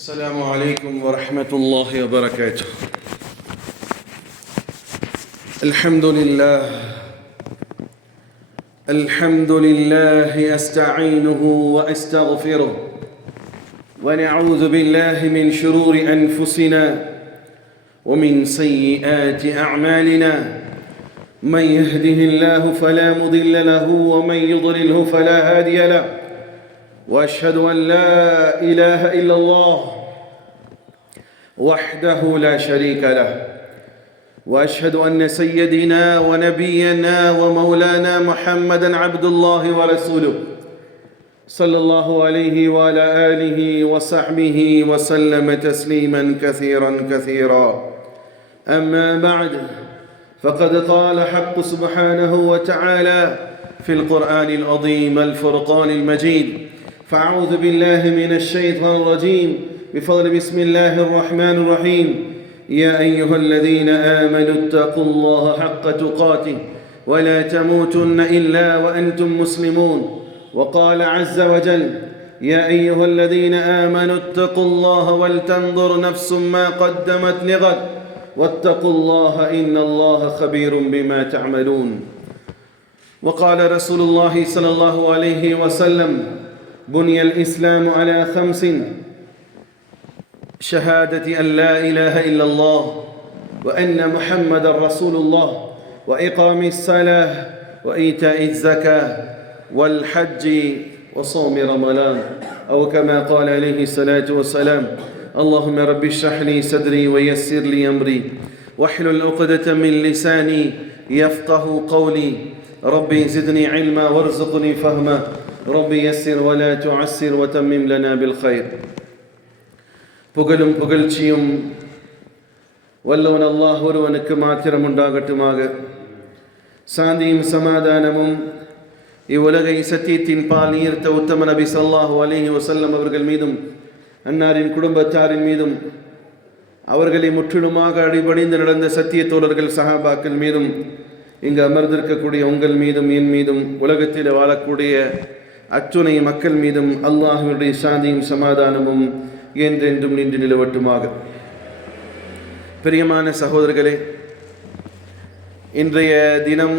السلام عليكم ورحمة الله وبركاته. الحمد لله أستعينه وأستغفره ونعوذ بالله من شرور أنفسنا ومن سيئات أعمالنا. من يهده الله فلا مضل له ومن يضلله فلا هادي له، وأشهد أن لا إله إلا الله وحده لا شريك له، وأشهد أن سيدنا ونبينا ومولانا محمدًا عبد الله ورسوله صلى الله عليه وعلى آله وصحبه وسلم تسليمًا كثيرًا. أما بعد، فقد قال حق سبحانه وتعالى في القرآن العظيم الفرقان المجيد: فأعوذ بالله من الشيطان الرجيم بفضل بسم الله الرحمن الرحيم. يا أيها الذين آمنوا اتقوا الله حق تقاته ولا تموتن إلا وأنتم مسلمون. وقال عز وجل: يا أيها الذين آمنوا اتقوا الله ولتنظر نفس ما قدمت لغد واتقوا الله إن الله خبير بما تعملون. وقال رسول الله صلى الله عليه وسلم: بني الإسلام على 5: شهادة أن لا إله إلا الله وأن محمد رسول الله وإقام الصلاة وإيتاء الزكاة والحج وصوم رمضان، أو كما قال عليه الصلاة والسلام: اللهم رب اشرح لي صدري ويسر لي أمري واحلل عقدة من لساني يفقه قولي. ربي زدني علما وارزقني فهما. ربي يسر ولا تعسر وتمم لنا بالخير. புகழும் புகழ்ச்சியும் வல்லவன் அல்லாஹ் ஒருவனுக்கு மாத்திரம் உண்டாகட்டுமாக. சாந்தியும் சமாதானமும் இவ்வுலகை சத்தியத்தின் பால் ஈர்த்த உத்தம நபி ஸல்லல்லாஹு அலைஹி வஸல்லம் அவர்கள் மீதும், அன்னாரின் குடும்பத்தாரின் மீதும், அவர்களை முற்றிலுமாக அடிபணிந்து நடந்த சத்திய தோழர்கள் சஹாபாக்கள் மீதும், இங்கு அமர்ந்திருக்கக்கூடிய உங்கள் மீதும் என் மீதும் உலகத்தில் வாழக்கூடிய அத்துணை மக்கள் மீதும் அல்லாஹ்வுடைய சாந்தியும் சமாதானமும் என்றென்றும் நின்று நிலவட்டுமாக. பிரியமான சகோதரர்களே, இன்றைய தினம்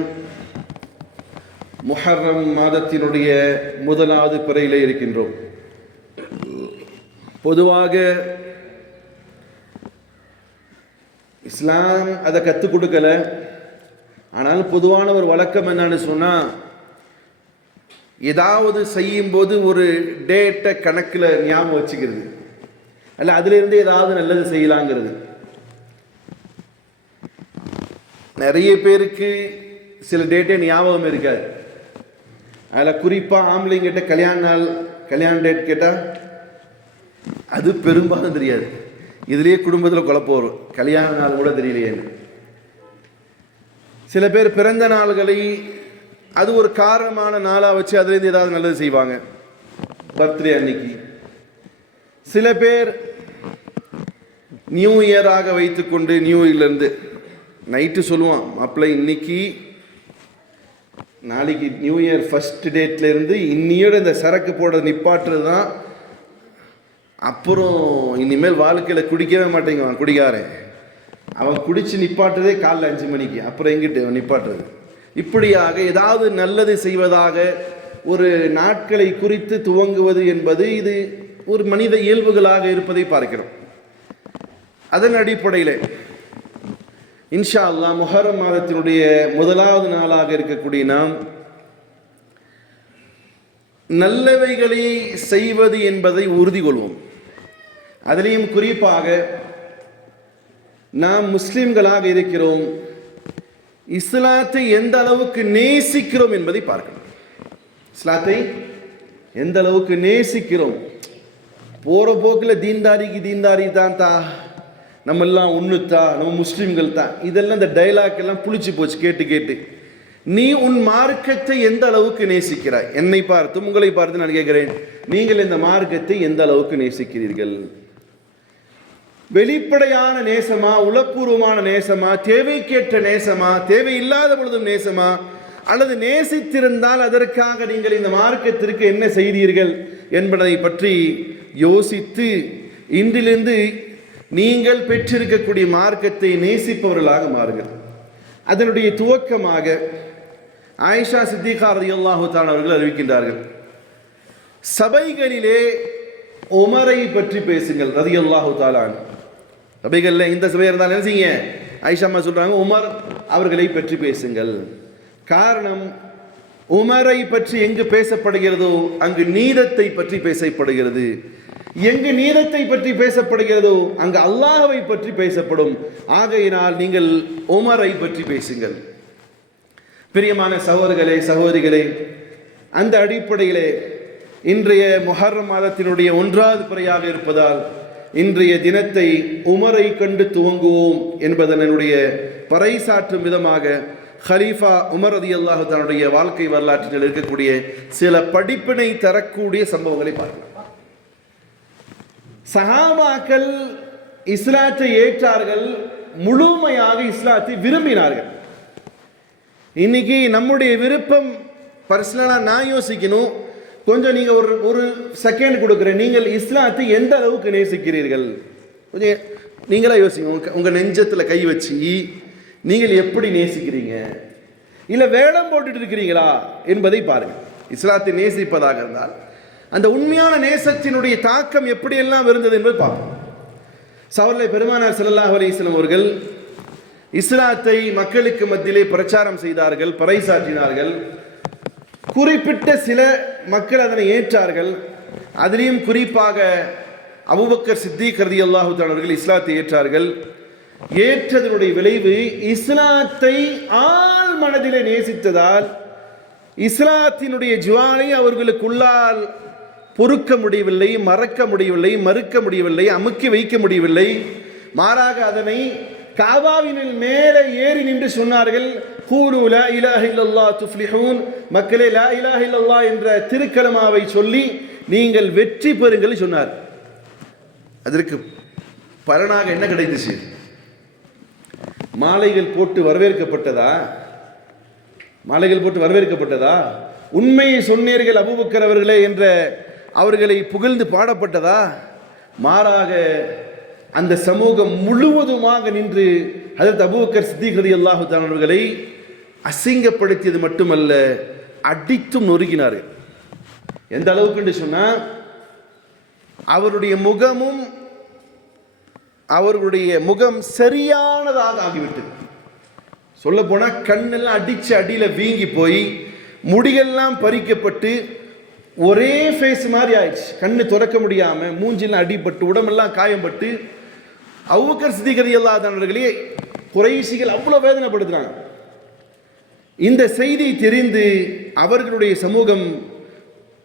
முஹர்ரம் மாதத்தினுடைய முதலாவது பிறையிலே இருக்கின்றோம். பொதுவாக இஸ்லாம் அதை கற்றுக் கொடுக்கல. ஆனால் பொதுவான ஒரு வழக்கம் என்னன்னு சொன்னால், ஏதாவது செய்யும்போது ஒரு டேட்டை கணக்கில் ஞாபகம் வச்சுக்கிறது, அல்ல அதிலிருந்து ஏதாவது நல்லது செய்யலாங்கிறது. நிறைய பேருக்கு சில டேட்டே ஞாபகம் இருக்காது. அதில் குறிப்பாக ஆம்பளைங்கிட்ட கல்யாண டேட் கேட்டால் அது பெரும்பாலும் தெரியாது. இதுலேயே குடும்பத்தில் குழப்பம் வரும், கல்யாண நாள் கூட தெரியலையேன்னு. சில பேர் பிறந்த நாள்களை அது ஒரு காரணமான நாளாக வச்சு அதுலேருந்து ஏதாவது நல்லது செய்வாங்க, பர்த்டே அன்னைக்கு. சில பேர் நியூ இயராக வைத்துக்கொண்டு நியூ இயர்லேருந்து நைட்டு சொல்லுவான், மாப்பிள்ளை இன்னைக்கு நாளைக்கு நியூ இயர் ஃபஸ்ட் டேட்லேருந்து இன்னியோட இந்த சரக்கு போட நிப்பாட்டுறது தான், அப்புறம் இனிமேல் வாழ்க்கையில் குடிக்கவே மாட்டேங்குவான் குடிக்காரன். அவன் குடித்து நிப்பாட்டுறதே காலைல 5 மணிக்கு, அப்புறம் எங்கிட்டு நிப்பாட்டுறது. இப்படியாக ஏதாவது நல்லது செய்வதாக ஒரு நாட்களை குறித்து துவங்குவது என்பது இது ஒரு மனித இயல்புகளாக இருப்பதை பார்க்கிறோம். அதன் அடிப்படையில் இன்ஷா அல்லாஹ் முஹர்ரம் மாதத்தினுடைய முதலாவது நாளாக இருக்கக்கூடிய நாம் நல்லவைகளை செய்வது என்பதை உறுதி கொள்வோம். அதிலையும் குறிப்பாக நாம் முஸ்லிம்களாக இருக்கிறோம், இஸ்லாத்தை எந்த அளவுக்கு நேசிக்கிறோம் என்பதை பார்க்கணும். இஸ்லாத்தை எந்த அளவுக்கு நேசிக்கிறோம். போகிற போக்கில் தீன்தாரி தான் நம்மெல்லாம் ஒன்றுத்தா, நம்ம முஸ்லீம்கள் தான், இதெல்லாம் இந்த டைலாக் எல்லாம் புளிச்சு போச்சு கேட்டு. நீ உன் மார்க்கத்தை எந்த அளவுக்கு நேசிக்கிறாய்? என்னை பார்த்தும் உங்களை பார்த்து நான் கேட்கிறேன், நீங்கள் இந்த மார்க்கத்தை எந்த அளவுக்கு நேசிக்கிறீர்கள்? வெளிப்படையான நேசமா, உளப்பூர்வமான நேசமா, தேவைக்கேற்ற நேசமா, தேவையில்லாத பொழுதும் நேசமா, அல்லது நேசித்திருந்தால் அதற்காக நீங்கள் இந்த மார்க்கத்திற்கு என்ன செய்தீர்கள் என்பதை பற்றி யோசித்து இன்றிலிருந்து நீங்கள் பெற்றிருக்கக்கூடிய மார்க்கத்தை நேசிப்பவர்களாக மாறுங்கள். அதனுடைய துவக்கமாக ஆயிஷா சித்திகா ரலியல்லாஹு தஆலா அவர்கள் அறிவிக்கின்றார்கள், சபைகளிலே உமரை பற்றி பேசுங்கள் ரலியல்லாஹு தஆலா. சபைகளில் இந்த சபையாக இருந்தாலும் என்ன செய்யுங்க, ஆயிஷா அம்மா சொல்றாங்க, உமர் அவர்களை பற்றி பேசுங்கள். காரணம், உமரை பற்றி எங்கு பேசப்படுகிறதோ அங்கு நீதத்தை பற்றி பேசப்படுகிறது. எங்கு நீதத்தை பற்றி பேசப்படுகிறதோ அங்கு அல்லாஹ்வை பற்றி பேசப்படும். ஆகையினால் நீங்கள் உமரை பற்றி பேசுங்கள். பிரியமான சகோதரர்களே, சகோதரிகளே, அந்த அடிப்படையிலே இன்றைய முஹர்ரம் மாதத்தினுடைய 1வது பிறையாக இருப்பதால் இன்றைய தினத்தை உமரை கண்டு துவங்குவோம் என்பதனுடைய பறைசாற்றும் விதமாக ஹலீஃபா உமர் ரலியல்லாஹு தன்னுடைய வாழ்க்கை வரலாற்றில் இருக்கக்கூடிய சில படிப்பினை தரக்கூடிய சம்பவங்களை பார்க்கலாம். சஹாபாக்கள் இஸ்லாத்தை ஏற்றார்கள், முழுமையாக இஸ்லாத்தை விரும்பினார்கள். இன்னைக்கு நம்முடைய விருப்பம் பர்சனலாக நான் யோசிக்கணும், கொஞ்சம் நீங்கள் ஒரு செகண்ட் கொடுக்குறேன், நீங்கள் இஸ்லாத்தை எந்த அளவுக்கு நேசிக்கிறீர்கள் கொஞ்சம் நீங்களாக யோசிங்க. உங்கள் நெஞ்சத்தில் கை வச்சு நீங்கள் எப்படி நேசிக்கிறீங்க, இல்லை வேடம் போட்டுட்டு இருக்கிறீங்களா என்பதை பாருங்கள். இஸ்லாத்தை நேசிப்பதாக இருந்தால் அந்த உண்மையான நேசத்தினுடைய தாக்கம் எப்படியெல்லாம் இருந்தது என்பது பார்ப்போம். சவர்லை பெருமானார் ஸல்லல்லாஹு அலைஹி வஸல்லம் அவர்கள் இஸ்லாத்தை மக்களுக்கு மத்தியிலே பிரச்சாரம் செய்தார்கள், பறைசாற்றினார்கள். குறிப்பிட்ட சில மக்கள் அதனை ஏற்றார்கள். அதிலையும் குறிப்பாக அபூபக்கர் சித்தீக் ரலியல்லாஹு தஆலா அவர்கள் இஸ்லாத்தை ஏற்றார்கள். ஏற்றதனுடைய விளைவு இஸ்லாத்தை ஆழ் மனதிலே நேசித்ததால் இஸ்லாத்தினுடைய ஜுவாலை அவர்களுக்குள்ளால் பொறுக்க முடியவில்லை, மறக்க முடியவில்லை, மறுக்க முடியவில்லை, அமுக்கி வைக்க முடியவில்லை. மாறாக அதனை காபாவினில் மேலே ஏறி நின்று சொன்னார்கள், கூலு லா இலாஹ இல்லல்லாஹ் துஃப்லிஹூன், மக்களே லா இலாஹ இல்லல்லாஹ் என்ற திருக்கலமாவை சொல்லி நீங்கள் வெற்றி பெறுங்கள் சொன்னார். அதற்கு பலனாக என்ன கிடைத்துச்சு? மாலைகள் போட்டு வரவேற்கப்பட்டதா? மாலைகள் போட்டு வரவேற்கப்பட்டதா? உண்மையை சொன்னீர்கள் அபூபக்கர் அவர்களே என்ற அவர்களை புகழ்ந்து பாடப்பட்டதா? மாறாக அந்த சமூகம் முழுவதுமாக நின்று ஹஜ்ரத் அபூபக்கர் சித்தீக் ரலியல்லாஹு தஆலா அவர்களை அசிங்கப்படுத்தியது மட்டுமல்ல, அடித்தும் நொறுக்கினார்கள். எந்த அளவுக்கு என்று சொன்னால், அவர்களுடைய முகம் சரியானதாக ஆகிவிட்டது. சொல்ல போனால் கண்ணெல்லாம் அடிச்சு அடியில் வீங்கி போய் முடிகள்லாம் பறிக்கப்பட்டு ஒரே ஃபேஸ் மாதிரி ஆயிடுச்சு. கண்ணு திறக்க முடியாமல் மூஞ்சிலாம் அடிபட்டு உடம்பெல்லாம் காயப்பட்டு அபூபக்கர் சித்தீக் ரலியல்லாஹு தஆலா அவர்களே குறைஷிகள் அவ்வளோ வேதனைப்படுத்துறாங்க. இந்த செய்தி தெரிந்து அவர்களுடைய சமூகம்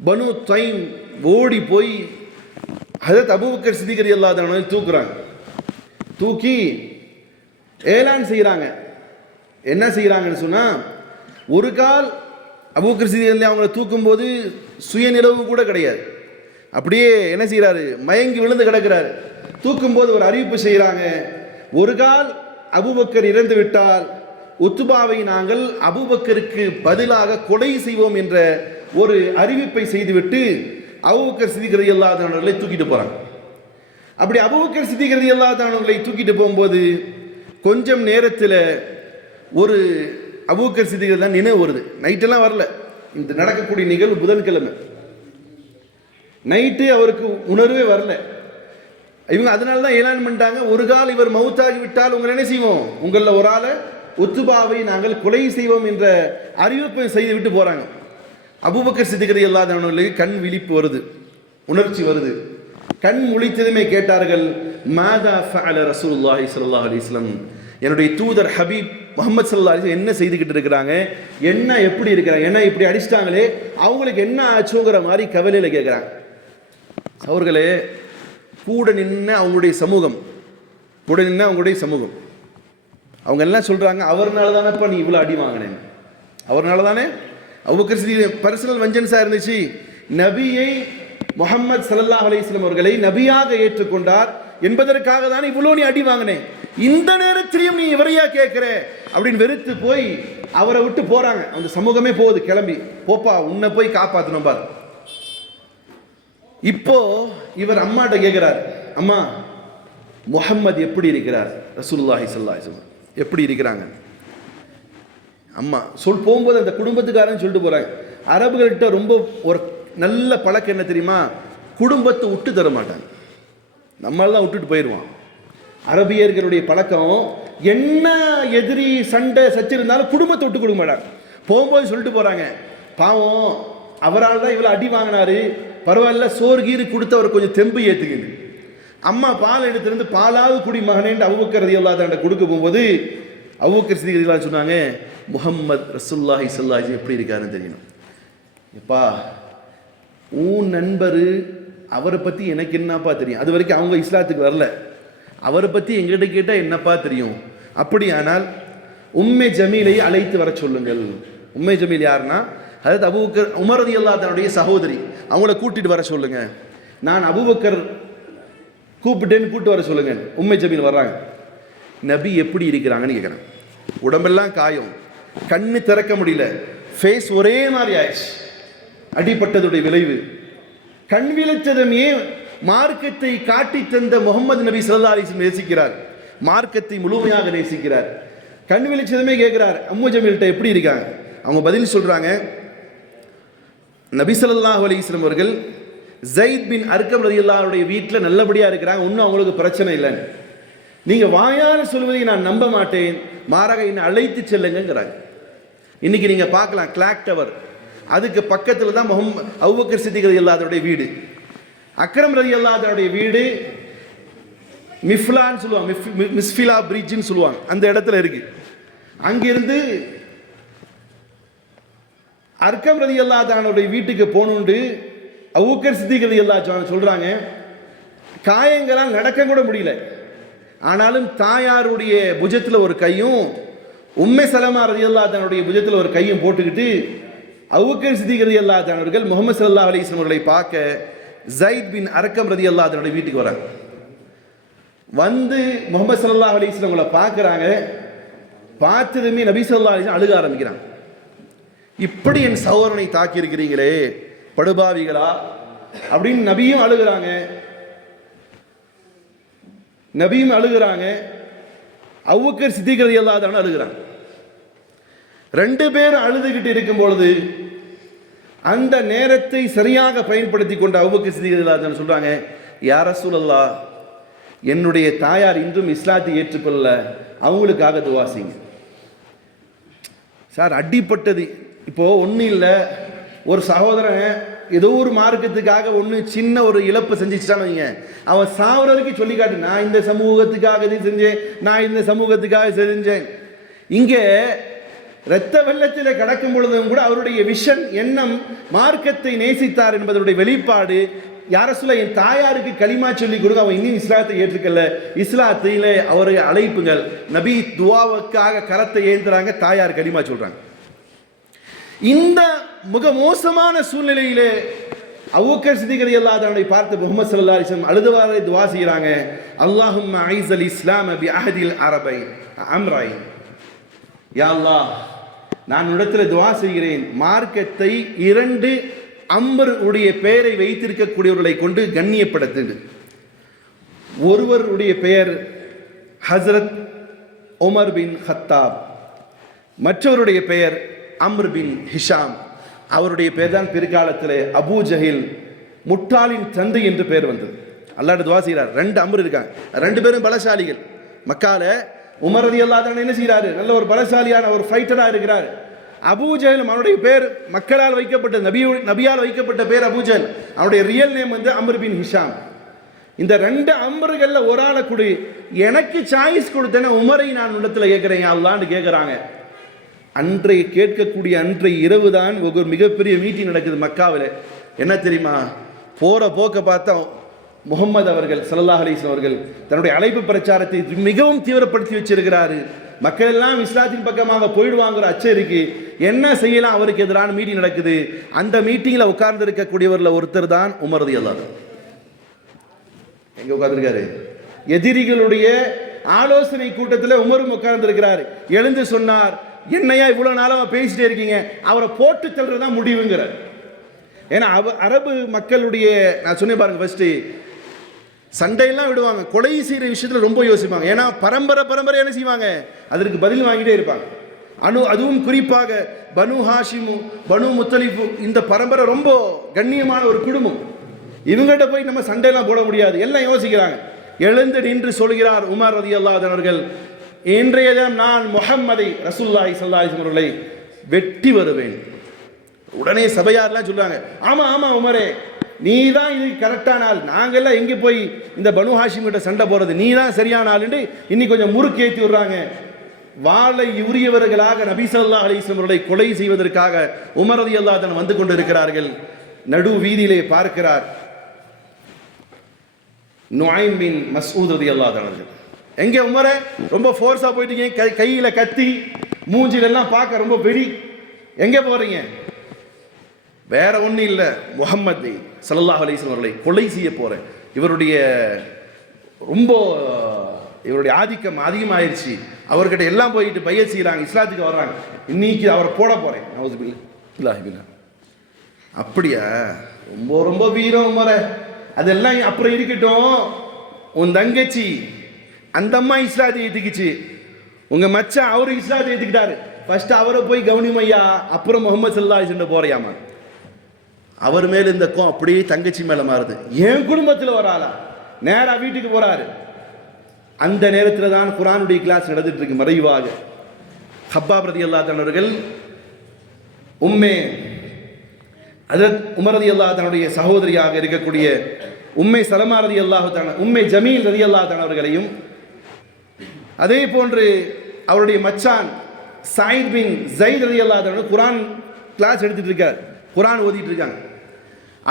பனு தைம் ஓடி போய் ஹஜ்ரத் அபூபக்கர் சித்தீக் ரலியல்லாஹு தஆலா தூக்குறாங்க. தூக்கி ஏலான் செய்கிறாங்க. என்ன செய்கிறாங்கன்னு சொன்னால், ஒரு கால் அபூபக்கர் சித்தீக் அவங்களை தூக்கும்போது சுயநிலவு கூட கிடையாது, அப்படியே என்ன செய்கிறாரு, மயங்கி விழுந்து கிடக்கிறாரு. தூக்கும்போது ஒரு அறிவிப்பு செய்கிறாங்க, ஒரு கால் அபூபக்கர் இறந்து விட்டால் உத்துபாவை நாங்கள் அபூபக்கருக்கு பதிலாக கொலை செய்வோம் என்ற ஒரு அறிவிப்பை செய்துவிட்டு அபூபக்கர் சித்தீக் ரலியல்லாஹு தஆலா அவர்களை தூக்கிட்டு போகிறாங்க. அப்படி அபூபக்கர் சித்தீக் ரலியல்லாஹு தஆலா அவர்களை தூக்கிட்டு போகும்போது கொஞ்சம் நேரத்தில் ஒரு அபூபக்கர் சித்தீக் தான் நினைவு வருது. நைட்டெல்லாம் வரல, இந்த நடக்கக்கூடிய நிகழ்வு புதன்கிழமை நைட்டு அவருக்கு உணர்வே வரல. இவங்க அதனால தான் ஏலான் பண்ணிட்டாங்க, ஒரு கால் இவர் மவுத்தாகி விட்டால் உங்களை என்ன செய்வோம், உங்களில் ஒரு ஆளை உத்துபாவை நாங்கள் கொலை செய்வோம் என்ற அறிவிப்பை செய்து விட்டு போகிறாங்க. அபூபக்கர் சித்தீக் ரலியல்லாஹு தஆலா அவர்களுக்கு கண் விழிப்பு வருது, உணர்ச்சி வருது. கண் முழித்ததுமே கேட்டார்கள், மாதா ஃபஅல ரசூலுல்லாஹி ஸல்லல்லாஹு அலைஹி வஸல்லம், என்னுடைய தூதர் ஹபீப் முஹம்மது ஸல்லல்லாஹு அலைஹி வஸல்லம் என்ன செய்துக்கிட்டு இருக்கிறாங்க, என்ன எப்படி இருக்கிறாங்க, என்ன இப்படி அடிச்சிட்டாங்களே அவங்களுக்கு என்ன ஆச்சுங்கிற மாதிரி கவலையில் கேட்குறாங்க. அவர்களே கூட நின்று அவங்களுடைய சமூகம் அவங்க எல்லாம் சொல்கிறாங்க, அவர்னால தானேப்பா நீ இவ்வளோ அடி வாங்கினேன், அவர்னால தானே. அபூபக்கர் சித்தீக் பர்சனல் வெஞ்சன்ஸாக இருந்துச்சு. நபியை முஹம்மது ஸல்லல்லாஹு அலைஹி வஸல்லம் அவர்களை நபியாக ஏற்றுக்கொண்டார் என்பதற்காக தான் இவ்வளோ நீ அடி வாங்கினேன், இந்த நேரத்திலையும் நீ இவரையா கேட்குற அப்படின்னு வெறுத்து போய் அவரை விட்டு போகிறாங்க. அந்த சமூகமே போகுது, கிளம்பி போப்பா உன்னை போய் காப்பாற்றணும் பாரு. இப்போ இவர் அம்மாட்ட கேட்குறாரு, அம்மா முஹம்மது எப்படி இருக்கிறார், ரசூலுல்லாஹி ஸல்லல்லாஹு அலைஹி வஸல்லம் எப்படி இருக்கிறாங்க. அம்மா போகும்போது அந்த குடும்பத்துக்காரன்னு சொல்லிட்டு போகிறாங்க. அரபுகள்கிட்ட ரொம்ப ஒரு நல்ல பழக்கம் என்ன தெரியுமா, குடும்பத்தை விட்டு தர மாட்டாங்க. நம்மளால் விட்டுட்டு போயிடுவான். அரபியர்களுடைய பழக்கம் என்ன எதிரி சண்டை சச்சு இருந்தாலும் குடும்பத்தை விட்டு கொடுக்க மாட்டாங்க. போகும்போது சொல்லிட்டு போகிறாங்க, பாவம் அவரால் தான் இவ்வளோ அடி வாங்கினாரு, பரவாயில்ல சோறு கீறு கொடுத்து அவர் கொஞ்சம் தெம்பு ஏற்றுக்குது. அம்மா பால் எடுத்துருந்து பாலாவது குடி மகனேன்ட்டு அபூபக்கர் ரலியல்லாஹு அன்ஹு கொடுக்க போகும்போது அபூபக்கர் சித்திக் ரலியல்லாஹு அன்ஹு சொன்னாங்க, முஹம்மது ரசூலுல்லாஹி ஸல்லல்லாஹு அலைஹி வஸல்லம் எப்படி இருக்காருன்னு தெரியணும். எப்பா உன் நண்பர் அவரை பற்றி எனக்கு என்னப்பா தெரியும், அது வரைக்கும் அவங்க இஸ்லாத்துக்கு வரல, அவரை பற்றி எங்கிட்ட கேட்டால் என்னப்பா தெரியும். அப்படியானால் உம்மே ஜமீலை அழைத்து வர சொல்லுங்கள். உம்மே ஜமீல் யாருன்னா ஹஜ்ரத் அபூபக்கர் உமர் ரலியல்லாஹு அன்ஹுடைய சகோதரி, அவங்கள கூட்டிட்டு வர சொல்லுங்க. நான் அபூபக்கர் கூப்பிட்டு வர சொல்லுங்க. உம்மே ஜமீல் வர்றாங்க. நபி எப்படி இருக்கிறாங்கன்னு கேட்குறேன். உடம்பெல்லாம் காயம், கண்ணு திறக்க முடியல, ஃபேஸ் ஒரே மாதிரி ஆயிடுச்சு, அடிப்பட்டதுடைய விளைவு. கண் விழித்ததுமே மார்க்கத்தை காட்டி தந்த முகமது நபி ஸல்லல்லாஹு அலைஹி வஸல்லம் நேசிக்கிறார், மார்க்கத்தை முழுமையாக நேசிக்கிறார். கண் விழிச்சதுமே கேட்கிறார், உம்மு ஜமீல்கிட்ட எப்படி இருக்காங்க. அவங்க பதில் சொல்றாங்க, நபி ஸல்லல்லாஹு அலைஹி வஸல்லம் அவர்கள் ஸைத் பின் அர்கம் ரலியல்லாஹு அன்ஹுடைய வீட்டில் நல்லபடியாக இருக்கிறாங்க, ஒன்றும் அவங்களுக்கு பிரச்சனை இல்லைன்னு. நீங்கள் வாயால் சொல்வதை நான் நம்ப மாட்டேன், மாறாக என்னை அழைத்து செல்லுங்கிறாங்க. இன்னைக்கு நீங்கள் பார்க்கலாம் கிளாக் டவர், அதுக்கு பக்கத்தில் தான் அபூபக்கர் சித்திக் ரலியல்லாஹு அன்ஹுடைய வீடு, அக்ரம் ரலியல்லாஹு அன்ஹுடைய வீடு மிஃப்லான்னு சொல்லுவாங்க, மிஸ்ஃபிலா பிரிட்ஜ்னு சொல்லுவாங்க, அந்த இடத்துல இருக்கு. அங்கிருந்து அர்கம் ரலியல்லாஹு அன்ஹுடைய வீட்டுக்கு போகணுண்டு அபூபக்கர் சித்திக் ரலியல்லாஹு அன்ஹு சொல்றாங்க. காயங்களால் நடக்க கூட முடியல, ஆனாலும் தாயாருடைய புஜத்தில் ஒரு கையும் உம்மே சலமா ரலியல்லாஹு அன்ஹுடைய புஜத்தில் ஒரு கையும் போட்டுக்கிட்டு அபூபக்கர் சித்திக் ரலியல்லாஹு அன்ஹு அவர்கள் முஹம்மது ஸல்லல்லாஹு அலைஹி வஸல்லம் அவர்களை பார்க்க ஸைத் பின் அர்கம் ரலியல்லாஹு அன்ஹுடைய வீட்டுக்கு வராங்க. வந்து முஹம்மது ஸல்லல்லாஹு அலைஹி வஸல்லம் அவங்களை பார்க்குறாங்க. பார்த்ததுமே நபி ஸல்லல்லாஹு அலைஹி வஸல்லம் அழுக ஆரம்பிக்கிறாங்க. இப்படி என் சகோதரனை தாக்கி இருக்கிறீங்களே படுபாவிகளா அப்படின்னு நபியும் அழுகிறாங்க. அபூபக்கர் சித்திக் ரலியல்லாஹு அன்ஹு அழுகிறாங்க. ரெண்டு பேரும் அழுதுகிட்டு இருக்கும் பொழுது அந்த நேரத்தை சரியாக பயன்படுத்தி கொண்ட அபூபக்கர் சித்திக் ரலியல்லாஹு அன்ஹு சொல்றாங்க, யா ரசூலல்லாஹ், என்னுடைய தாயார் இன்றும் இஸ்லாத்தை ஏற்றுக்கொள்ள, அவங்களுக்காக துஆ செய்யுங்க. சார் அடிப்பட்டது இப்போ ஒன்றும் இல்லை, ஒரு சகோதரன் ஏதோ ஒரு மார்க்கத்துக்காக ஒன்று சின்ன ஒரு இழப்பு செஞ்சுட்டான்னு வைங்க, அவன் சாவர வரைக்கும் சொல்லி காட்டு, நான் இந்த சமூகத்துக்காக இது செஞ்சேன், நான் இந்த சமூகத்துக்காக செஞ்சேன். இங்கே இரத்த வெள்ளத்தில் கடக்கும் பொழுதும் கூட அவருடைய விஷன் எண்ணம் மார்க்கத்தை நேசித்தார் என்பதனுடைய வெளிப்பாடு. யார சொல்ல, என் தாயாருக்கு களிமா சொல்லி கொடுங்க, அவன் இன்னும் இஸ்லாத்தை ஏற்றுக்கல, இஸ்லாத்திலே அவரை அழைப்புங்கள். நபி துவாவுக்காக கரத்தை ஏந்துறாங்க, தாயார் களிமா சொல்றாங்க. இந்த மிக மோசமான சூழ்நிலையிலே அபூபக்கர் சித்திக் ரலியல்லாஹு அன்ஹு பார்த்து முஹம்மது ஸல்லல்லாஹு அலைஹி வஸல்லம் அழுதவாறு துஆ செய்றாங்க, அல்லாஹும்ம ஐஸல் இஸ்லாம பி அஹதில் அரபை அம்ரை. யா அல்லாஹ், நான் இடத்துல துஆ செய்கிறேன், மார்க்கத்தை இரண்டு அம்ர் உடைய பெயரை வைத்திருக்கக்கூடியவர்களை கொண்டு கண்ணியப்படுத்து. ஒருவருடைய பெயர் ஹஸ்ரத் உமர் பின் கத்தாப், மற்றவருடைய பெயர் அம்ர் பின் ஹிஷாம். அவருடைய பெயர் தான் பிற்காலத்தில் அபூ ஜஹில், முட்டாளின் தந்தை என்று பெயர் வந்தது. அல்லாஹ் துஆ செய்கிறார். ரெண்டு அம்ர் இருக்காங்க, ரெண்டு பேரும் பலசாலிகள். மக்கால உமர் ரலியல்லாஹு அன்ஹு என்ன செய்கிறாரு, நல்ல ஒரு பலசாலியான ஒரு ஃபைட்டராக இருக்கிறார். அபூ ஜஹல் அவனுடைய பேர் மக்களால் வைக்கப்பட்ட, நபியால் வைக்கப்பட்ட பேர் அபூ ஜஹல். அவனுடைய ரியல் நேம் வந்து அம்ர் பின் ஹிஷாம். இந்த ரெண்டு அம்ருகள்ல ஒரு ஆளை கொடு, எனக்கு சாய்ஸ் கொடுத்தேன்னா உமரை நான் இடத்துல கேட்கிறேன் அல்லான்னு கேட்குறாங்க. அன்றைய கேட்கக்கூடிய அன்றைய இரவு தான் ஒரு மிகப்பெரிய மீட்டிங் நடக்குது மக்காவில். என்ன தெரியுமா, போற போக்க பார்த்தா முகமது அவர்கள் ஸல்லல்லாஹு அலைஹி வஸல்லம் அவர்கள் தன்னுடைய அழைப்பு பிரச்சாரத்தை மிகவும் தீவிரப்படுத்தி வச்சிருக்கிறாரு. மக்கள் எல்லாம் இஸ்லாத்தின் பக்கமாக போயிடுவாங்கிற அச்சம் இருக்கு. என்ன செய்யலாம், அவருக்கு எதிரான மீட்டிங் நடக்குது. அந்த மீட்டிங்கில் உட்கார்ந்து இருக்கக்கூடியவர்ல ஒருத்தர் தான் உமர் ரலியல்லாஹு அன்ஹு. எங்க உட்கார்ந்துருக்காரு, எதிரிகளுடைய ஆலோசனை கூட்டத்தில் உமரும் உட்கார்ந்து இருக்கிறார். எழுந்து சொன்னார், என்னையா இவ்வளவு நாளாக பேசிட்டே இருக்கீங்க, அவரை போட்டு தள்ளுறதுதான் முடிவுங்கிறார். ஏன்னா அரபு மக்களுடைய, நான் சொன்னேன் பாருங்க, ஃபர்ஸ்ட் சண்டையெல்லாம் விடுவாங்க, கொலை செய்கிற விஷயத்தில் ரொம்ப யோசிப்பாங்க. ஏன்னா பரம்பரை என்ன செய்வாங்க, அதற்கு பதில் வாங்கிட்டே இருப்பாங்க. அதுவும் குறிப்பாக பனு ஹாஷிமு பனு முத்தலிஃபு இந்த பரம்பரை ரொம்ப கண்ணியமான ஒரு குடும்பம். இவங்ககிட்ட போய் நம்ம சண்டையெல்லாம் போட முடியாது. எல்லாம் யோசிக்கிறாங்க. எழுந்து நின்று சொல்கிறார் உமர் ரலியல்லாஹு அன்ஹு அவர்கள், இன்றைய தினம் நான் முஹம்மதை ரசூலுல்லாஹி ஸல்லல்லாஹு அலைஹி வஸல்லம் அவர்களை வெட்டி வருவேன். உடனே சபையார்லாம் சொல்றாங்க, ஆமா உமரே, நீ தான் இது கரெக்டான ஆள், நாங்கெல்லாம் எங்கே போய் இந்த பனு ஹாஷிம் கிட்ட சண்டை போறது, நீ தான் சரியான ஆளுன்னு இன்னைக்கு கொஞ்சம் முறுக்கேற்றி விடுறாங்க. வாளை உரியவர்களாக நபி ஸல்லல்லாஹு அலைஹி வஸல்லம் அவர்களை கொலை செய்வதற்காக உமர் ரலியல்லாஹு அன்ஹு வந்து கொண்டிருக்கிறார்கள். நடு வீதியிலே பார்க்கிறார் நுஐம் பின் மஸ்ஊத் ரலியல்லாஹு அன்ஹு. எங்கே உமரே, ரொம்ப ஃபோர்ஸா போயிட்டீங்க, கையில கத்தி, மூஞ்சிலெல்லாம் பார்க்க ரொம்ப வெறி, எங்கே போறீங்க? வேற ஒன்றும் இல்லை, முஹம்மது ஸல்லல்லாஹு அலைஹி வஸல்லம் அவர்களை கொலை செய்ய போறேன். இவருடைய ஆதிக்கம் அதிகமாயிருச்சு, அவர்கிட்ட எல்லாம் போயிட்டு பையத் செய்கிறாங்க, இஸ்லாத்துக்கு வர்றாங்க, இன்னைக்கு அவரை போட போறேன். அப்படியா, ரொம்ப வீரம் உமரே, அதெல்லாம் அப்புறம் இருக்கட்டும். உன் தங்கச்சி அந்த அம்மா இஸ்லாத்தை ஏற்றுக்கிச்சு, உங்க மச்சான் அவரு இஸ்லாத்தை ஏற்றுக்கிட்டாரு, ஃபர்ஸ்ட் அவரை போய் கவனிமையா, அப்புறம் முஹம்மது ஸல்லல்லாஹு அலைஹி வஸல்லம் போறியாமா? அவர் மேல இந்த கோம் அப்படியே தங்கச்சி மேல மாறுது. என் குடும்பத்தில் ஒரு ஆளா, நேரா வீட்டுக்கு போறாரு. அந்த நேரத்தில் தான் குர்ஆனுடைய கிளாஸ் நடந்துட்டு இருக்கு மறைவாக. ஹப்பாப் ரலியல்லாஹு அன்ஹு அவர்கள் ஹஜ்ரத் உமர் ரலியல்லாஹு அன்ஹுடைய சகோதரியாக இருக்கக்கூடிய உம்மே சலமா ரலியல்லாஹு அன்ஹா, உம்மே ஜமீல் ரலியல்லாஹு அன்ஹா அவர்களையும், அதே போன்று அவருடைய மச்சான் சயீத் பின் ஸைத் ரலியல்லாஹு அன்ஹு குர்ஆன் கிளாஸ் எடுத்துட்டு இருக்கார், குர்ஆன் ஓதிட்டு இருக்காங்க.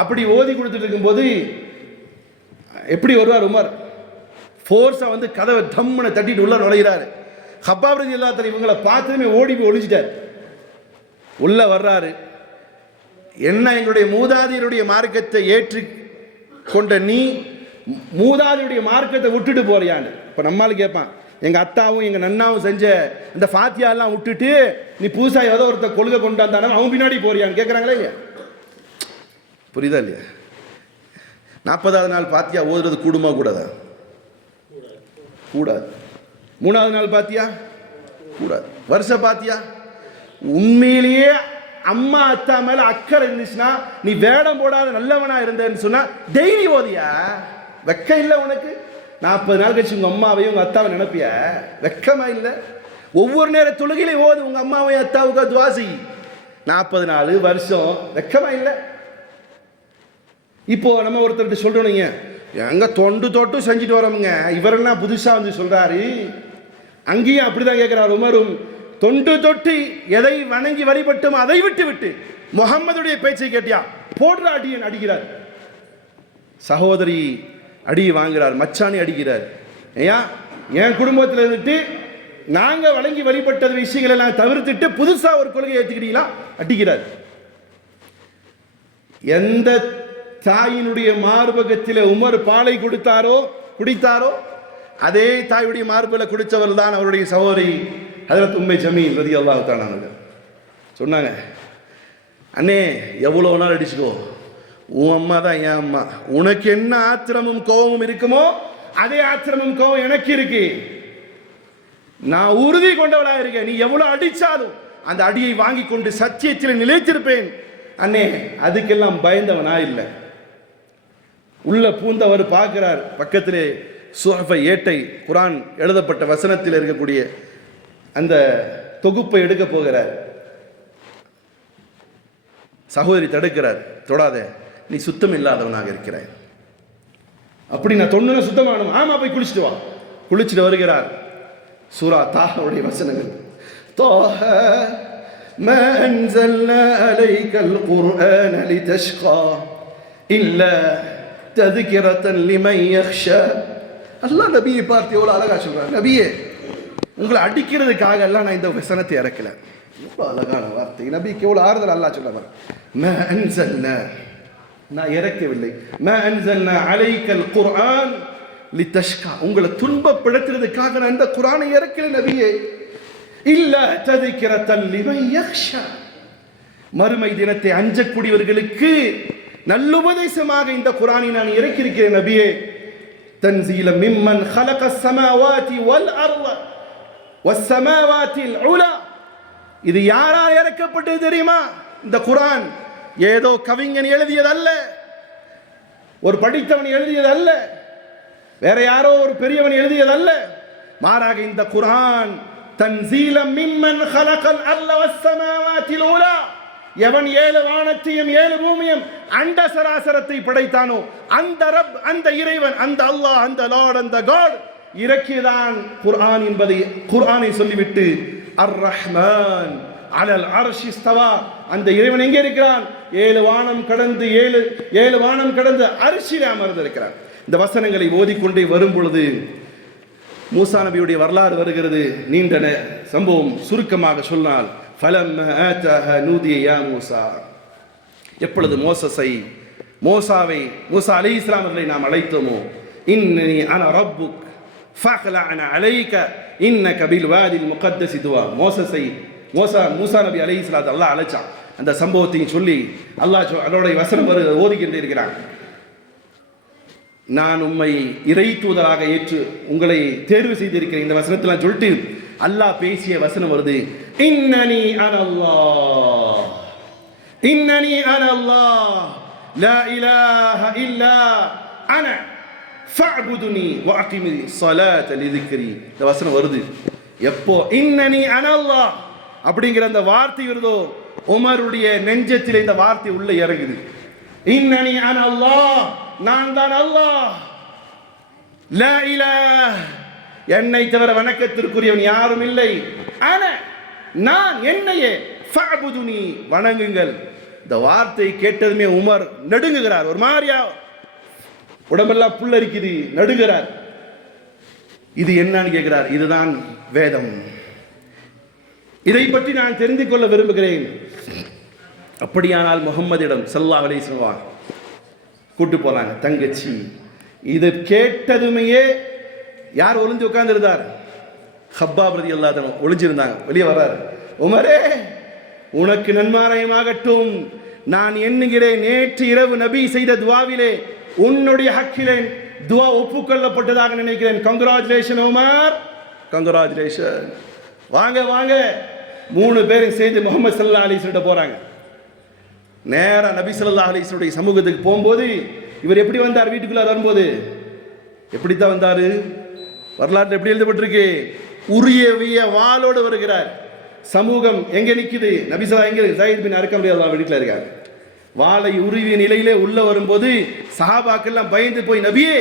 அப்படி ஓதி கொடுத்துட்டு இருக்கும்போது எப்படி வருவார் உமர், ஃபோர்ஸா வந்து கதவை தம்முன்னு தட்டிட்டு உள்ள நுழைகிறாரு. ஹப்பாப் ரலியல்லாஹு அன்ஹு இவங்களை பார்த்ததுமே ஓடி போய் ஒளிஞ்சிட்டார். உள்ள வர்றாரு. என்ன, எங்களுடைய மூதாதையருடைய மார்க்கத்தை ஏற்று கொண்ட நீ மூதாதையுடைய மார்க்கத்தை விட்டுட்டு போறியான்னு. இப்போ நம்மளால கேட்பான், எங்க அத்தாவும் எங்க நன்னாவும் செஞ்ச இந்த ஃபாத்தியா எல்லாம் விட்டுட்டு நீ புதுசா ஏதோ ஒருத்தர் கொள்கை கொண்டு வந்தாலும் அவன் பின்னாடி போறியான்னு கேட்குறாங்களே இல்லையா? புரியுதா இல்லையா? 40வது நாள் பாத்தியா ஓதுறது கூடுமா கூடாதா? கூடாது. 3வது நாள் பாத்தியா கூடாது. வருஷ பாத்தியா, உண்மையிலேயே அம்மா அத்தா மேல அக்கறை இருந்துச்சுன்னா, நீ வேடம் போடாத நல்லவனா இருந்தேன்னு சொன்னா டெய்லி ஓதியா? வெக்க இல்லை உனக்கு? 40 நாள் கழிச்சு உங்க அம்மாவையும் உங்க அத்தாவை நினைப்பிய? வெக்கமா இல்லை? ஒவ்வொரு நேர தொழுகையிலே ஓது, உங்க அம்மாவையும் அத்தாவுக்கு துவாசி 40 நாள் வருஷம், வெக்கமா இல்லை? இப்போ நம்ம ஒருத்தர்கிட்ட சொல்றோம், எங்க தொண்டு தொட்டு செஞ்சுட்டு வரோமுங்க, இவரெல்லாம் புதுசா வந்து சொல்றாரு. அங்கேயும் அப்படிதான் கேட்கிறார் உமரும், தொண்டு தொட்டு எதை வணங்கி வழிபட்டும் அதை விட்டு முகம்மதுடைய பேச்சை கேட்டியா போடுற அடியன் அடிக்கிறார். சகோதரி அடி வாங்குறார், மச்சானி அடிக்கிறார். ஐயா, என் குடும்பத்தில் இருந்துட்டு நாங்க வணங்கி வழிபட்ட விஷயங்கள் எல்லாம் தவிர்த்துட்டு புதுசா ஒரு கொள்கையை ஏற்றுக்கிட்டீங்களா அடிக்கிறார். எந்த தாயினுடைய மார்பகத்தில் உமர் பாலை குடித்தாரோ அதே தாயுடைய மார்பில் குடித்தவர் தான் அவருடைய சகோதரி ஹஜ்ரத் உம்மே ஜமீல் ரலியல்லாஹு தஆலா அன்ஹா. சொன்னாங்க, அண்ணே எவ்வளோ நாள் அடிச்சுக்கோ, உன் அம்மா தான் என் அம்மா, உனக்கு என்ன ஆத்திரமும் கோபமும் இருக்குமோ அதே ஆத்திரமும் கோபம் எனக்கு இருக்கு, நான் உறுதி கொண்டவளாக இருக்கேன், நீ எவ்வளோ அடிச்சாலும் அந்த அடியை வாங்கி கொண்டு சத்தியத்தில் நிலைத்திருப்பேன். அண்ணே அதுக்கெல்லாம் பயந்தவனா இல்லை. உள்ள பூந்தவர் பார்க்கிறார், பக்கத்திலே சூஹஃபை ஏட்டை குர்ஆன் எழுதப்பட்ட வசனத்தில் இருக்கக்கூடிய அந்த தொகுப்பை எடுக்க போகிறார். சகோதரி தடுக்கிறார், தொடாத, நீ சுத்தம் இல்லாதவனாக இருக்கிறாய். அப்படி நான் தொண்ணு சுத்தமானும், ஆமா போய் குளிச்சுட்டு வா. குளிச்சுட்டு வருகிறார். சூரா தாஹுடைய வசனங்கள், தாஹ மா அன்ஸல்னா அலைக்கல் குர்ஆன லிதஷ்கா இல்லா தذكرةً لمن يخشى. அல்லாஹ் நபியை பார்த்து எவ்வளோ அழகா சொல்றார், நபியே உங்களை அடிக்கிறதுக்காக எல்லாம் நான் இந்த வசனத்தை இறக்கல. எவ்வளோ அழகான வார்த்தை, நபிக்கு எவ்வளோ ஆறுதல் அல்லாஹ் சொல்றார். மா அன்ஸல்னா, நான் இறக்கவில்லை, மா அன்ஸல்னா அலைக்கல் குர்ஆன் லிதஷ்கா, உங்களை துன்பப்படுத்துறதுக்காக நான் இந்த குர்ஆனை இறக்கல நபியே. இல்லா தذكرةً لمن يخشى, மறுமை தினத்தை அஞ்சக்கூடியவர்களுக்கு நல்லுபதேசமாக இந்த குர்ஆனை நான் இறக்கியிருக்கிறேன் நபியே. தன்சீல மிம்மன் ஹலகஸ் ஸமாவாதி வல் அர்த வஸ்ஸமாவாத்தில் உலா. இது யாரால் இறக்கப்பட்டது தெரியுமா? இந்த குர்ஆன் ஏதோ கவிஞன் எழுதியதல்ல, ஒரு படித்தவன் எழுதியதல்ல, வேற யாரோ ஒரு பெரியவன் எழுதியதல்ல. மாறாக இந்த குர்ஆன் தன்சீல மிம்மன் ஹலகல் அர்த வஸ்ஸமாவாத்தில் உலா, எவன் 7 வானத்தையும் 7 பூமியும் அண்ட சராசரத்தை படைத்தானோ அந்த ரப், அந்த இறைவன், அந்த அல்லாஹ், அந்த லார்ட், அந்த காட் இறக்கியதான் குர்ஆன் என்பதை குர்ஆனை சொல்லிவிட்டு அர் ரஹ்மான் அலல் அர்ஷி இஸ்தவா, அந்த இறைவன் எங்கே இருக்கிறான்? 7 வானம் கடந்து 7 வானம் கடந்து அர்ஷிலே அமர்ந்திருக்கிறான். இந்த வசனங்களை ஓதிக்கொண்டே வரும் பொழுது மூசா நபியுடைய வரலாறு வருகிறது. நீண்ட சம்பவம் சுருக்கமாக சொன்னால், ஃபலம்மா ஆதாஹா நூதிய யா மூசா, எப்பொழுது மூசா அலைஹிஸ்ஸலாம் அவர்களை நாம் அழைத்தோமோ, இன்னனி அன ரப்புக் ஃபக்லஅன அலைக இன்னக பில் வாதில் முகத்தஸி துவா, மூசா நபி அலைஹிஸ்ஸலாத்தை அல்லாஹ் அழைச்சான். அந்த சம்பவத்தையும் சொல்லி அதோடைய வசனம் ஓதிக்கின்றே இருக்கிறான். நான் உம்மை இறை தூதராக ஏற்று உங்களை தேர்வு செய்திருக்கிறேன். இந்த வசனத்தில் சொல்லிட்டு அல்லாஹ் பேசிய வசனம் வருது, இன்னனி அனல்லாஹ், இன்னனி அனல்லாஹ் லா இலாஹ இல்லா அன ஃபஅபுதுனி வஅகிமி ஸலாத லிذிக்ரி. இந்த வசனம் வருது எப்போ இன்னனி அனல்லாஹ் அப்படிங்கிற அந்த வார்த்தை வருதோ, உமருடைய நெஞ்சத்தில் இந்த வார்த்தை உள்ள இறங்குது. இன்னனி அனல்லாஹ், நான் தான் அல்லாஹ், லா இலாஹ, என்னை தவிர வணக்கத்திற்குரியவன் யாரும் இல்லை, அன, நான், என்னையே, ஃபஅபுதுனி, வணங்குங்கள். இந்த வார்த்தை கேட்டதுமே உமர் நடுங்குகிறார். ஒரு மாதிரியா உடம்பெல்லாம் புல்லரிக்குது, நடுங்குகிறார். இது என்னன்னு கேட்கிறார். இதுதான் வேதம், இதை பற்றி நான் தெரிந்து கொள்ள விரும்புகிறேன். அப்படியானால் முகம்மதிடம் ஸல்லல்லாஹு அலைஹி வஸல்லம் கூட்டு போறாங்க. தங்கச்சி இது கேட்டதுமே யார் ஒளிஞ்சு உட்கார்ந்திருந்தார்? ஹப்பாப் ரலியல்லாஹு அன்ஹு ஒளிஞ்சிருந்தாங்க. வெளியே வர்றாரு. உமரே, உனக்கு நன்மாராயமாகட்டும், நான் எண்ணுகிறேன் நேற்று இரவு நபி செய்த துவாவிலே உன்னுடைய ஹக்கிலே துவா ஒப்புக்கொள்ளப்பட்டதாக நினைக்கிறேன். Congratulation Umar, congratulation. வாங்க வாங்க. 3 பேரும் சேர்ந்து முஹம்மது ஸல்லல்லாஹு அலைஹி வஸல்லம் போறாங்க. நேரா நபி ஸல்லல்லாஹு அலைஹி வஸல்லம் சமூகத்துக்கு போகும்போது இவர் எப்படி வந்தார்? வீட்டுக்குள்ள வரும்போது எப்படித்தான் வந்தாரு? வரலாற்று எப்படி எழுதப்பட்டிருக்கு? உரிய வாளோடு வருகிறார். சமூகம் எங்க நிக்குது? நபி ஸல்லல்லாஹு எங்க? ஸைத் பின் அர்கம் ரலியல்லாஹு வீட்டுல இருக்கார். வாளை உருவிய நிலையிலே உள்ள வரும்போது சஹாபாக்கெல்லாம் பயந்து போய், நபியே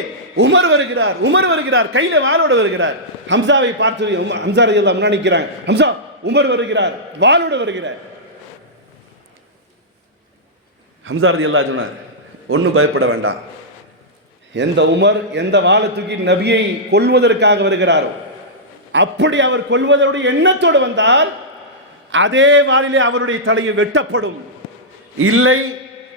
உமர் வருகிறார், உமர் வருகிறார், கையில வாளோடு வருகிறார். ஹம்சாவை பார்த்து ஹம்சா ரலியல்லாஹு முன்னாடி நிற்கிறாங்க. ஹம்சா, உமர் வருகிறார், வாளோடு வருகிறார். ஹம்சா ரலியல்லாஹு சொன்னார், ஒன்றும் பயப்பட வேண்டாம். எந்த உமர் எந்த வாளை தூக்கி நபியை கொல்வதற்காக வருகிறாரோ, அப்படி அவர் கொல்வதனுடைய எண்ணத்தோடு வந்தால் அதே வாளிலே அவருடைய தலையை வெட்டப்படும். இல்லை,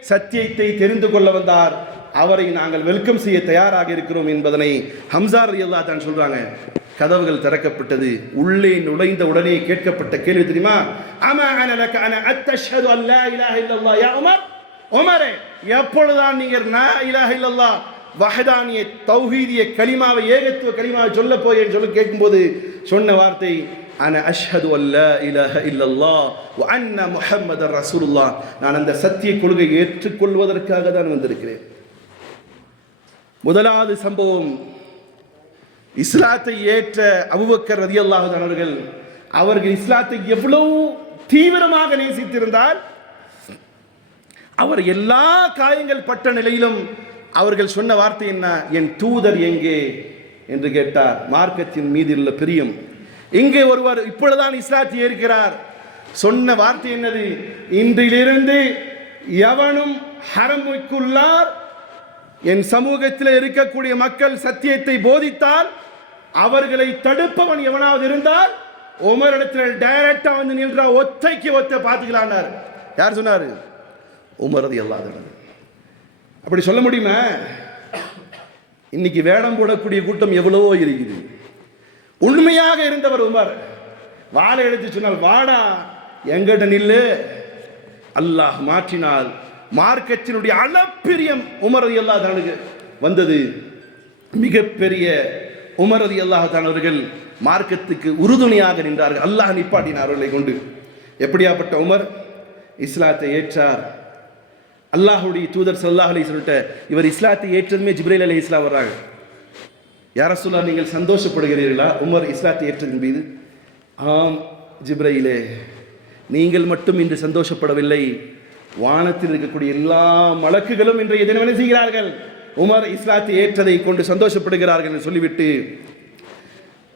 சத்தியத்தை தெரிந்து கொள்ள வந்தார், அவரை நாங்கள் வெல்கம் செய்ய தயாராக இருக்கிறோம் என்பதனை ஹம்சா ரலியல்லாஹு தான் சொல்றாங்க. கதவுகள் திறக்கப்பட்டது. உள்ளே நுழைந்த உடனே கேட்கப்பட்ட கேள்வி தெரியுமா? அமா அன லக அன அத்தஷ்ஹது அன் லா இலாஹ இல்லல்லாஹ் யா உமர். உமரே, எப்பொழுதுதான் நீங்கள் லா இலாஹ இல்லல்லாஹ் வஹதானிய தௌஹீதிய கலிமாவை, ஏகத்துவ கலிமாவை சொல்ல போய் சொல்லி கேட்கும்போது சொன்ன வார்த்தை அன அஷ்ஹது அன் லா இலாஹ இல்லல்லாஹ் வ அன்ன முஹம்மதர் ரசூலுல்லாஹ். நான் அந்த சத்திய கொள்கையை ஏற்றுக்கொள்வதற்காக தான் வந்திருக்கிறேன். முதலாவது சம்பவம், இஸ்லாத்தை ஏற்ற அபூபக்கர் ரலியல்லாஹு அன்ஹு அவர்கள் இஸ்லாத்தை எவ்வளவு தீவிரமாக நேசித்திருந்தால், அவர் எல்லா காயங்கள் பட்ட நிலையிலும் அவர்கள் சொன்ன வார்த்தை என்ன? என் தூதர் எங்கே என்று கேட்டார். மார்க்கத்தின் மீது உள்ள பிரியம். இங்கே ஒருவர் இப்பொழுதுதான் இஸ்லாத்தை ஏற்கிறார். சொன்ன வார்த்தை என்னது? இன்றிலிருந்து எவனும் ஹரமுக்குள்ளார் என் சமூகத்தில் இருக்கக்கூடிய மக்கள் சத்தியத்தை போதித்தால் அவர்களை தடுப்பவன் எவனாவது இருந்தால் உமரிடத்தில் டைரக்டா வந்து நின்றா, ஒத்தைக்கு ஒத்த பார்த்துக்கலான்னார். யார் சொன்னாரு? உமர் ரலியல்லாஹு அன்ஹு. அப்படி சொல்ல முடியுமா? இன்னைக்கு வேடம் போடக்கூடிய கூட்டம் எவ்வளவோ இருக்குது. உண்மையாக இருந்தவர் உமர். வாளை எடுத்து சொன்னால், வாடா எங்கிட்ட நில்லு. அல்லாஹ் மாற்றினால் மார்க்கத்தினுடைய அளப்பிரியம் உமர் ரலியல்லாஹு அன்ஹு வந்தது. மிகப்பெரிய உமர் ரலியல்லாஹு தஆலா அவர்கள் மார்க்கத்துக்கு உறுதுணையாக நின்றார்கள். அல்லாஹ் நிப்பாட்டினார் அவர்களை கொண்டு. எப்படியாப்பட்ட உமர் இஸ்லாத்தை ஏற்றார். அல்லாஹுடைய தூதர் ஸல்லல்லாஹு அலைஹி வஸல்லம் இவர் இஸ்லாத்தை ஏற்றதுமே ஜிப்ரீல் அலைஹிஸ்ஸலாம் வர்றாங்க. யா ரசூலல்லாஹ், நீங்கள் சந்தோஷப்படுகிறீர்களா உமர் இஸ்லாத்தை ஏற்றதின் மீது? ஆம் ஜிப்ரீலே, நீங்கள் மட்டும் இன்று சந்தோஷப்படவில்லை, வானத்தில் இருக்கக்கூடிய எல்லா மலக்குகளும் இன்றைய தினம் என்ன செய்கிறார்கள்? உமர் இஸ்லாத்தை ஏற்றதை கொண்டு சந்தோஷப்படுகிறார்கள் என்று சொல்லிவிட்டு